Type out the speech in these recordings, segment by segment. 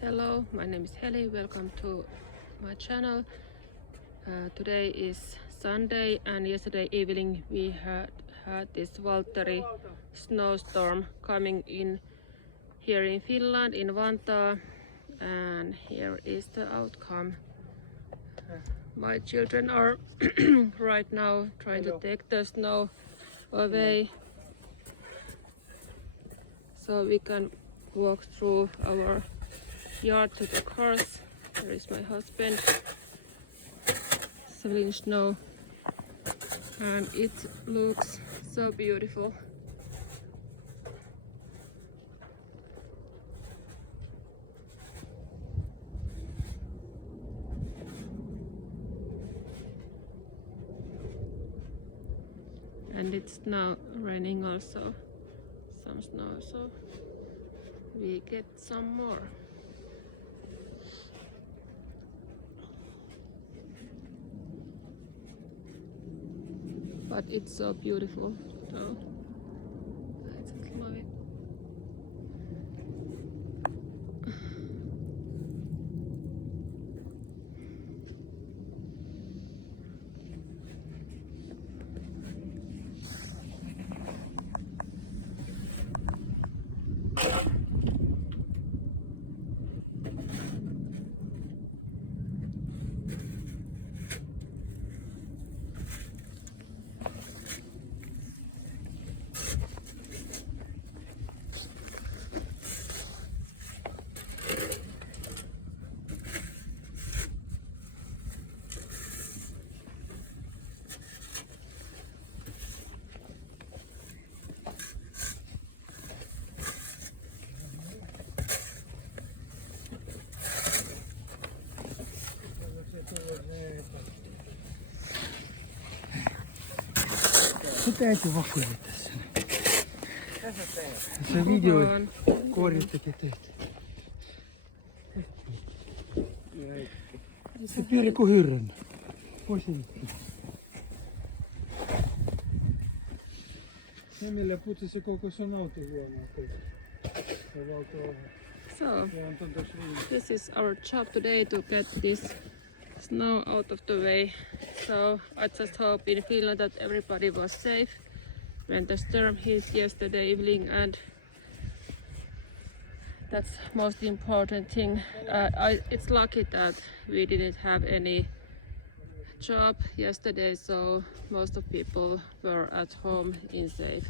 Hello, my name is Heli. Welcome to my channel. Today is Sunday, and yesterday evening we had this Valtteri snowstorm coming in here in Finland, in Vantaa, and here is the outcome. My children are right now trying to take the snow away so we can walk through our yard to the cars. There is my husband shoveling snow, and it looks so beautiful. And it's now raining also, some snow, so we get some more. But it's so beautiful, so I just love it. Se täytyy vakuuttaa tässä. Se video korjattekin teitä. Se pyörii kuin hyrrän. Se millä putsisi koko sun autohuoneen. So, this is our job today, to get this snow out of the way. So I just hope in Finland that everybody was safe when the storm hit yesterday evening, and that's most important thing. It's lucky that we didn't have any job yesterday, so most of people were at home in safe.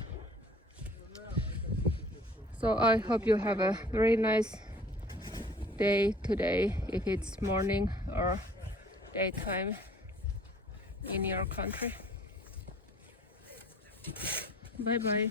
So I hope you have a very nice day today, if it's morning or daytime in your country. Bye bye.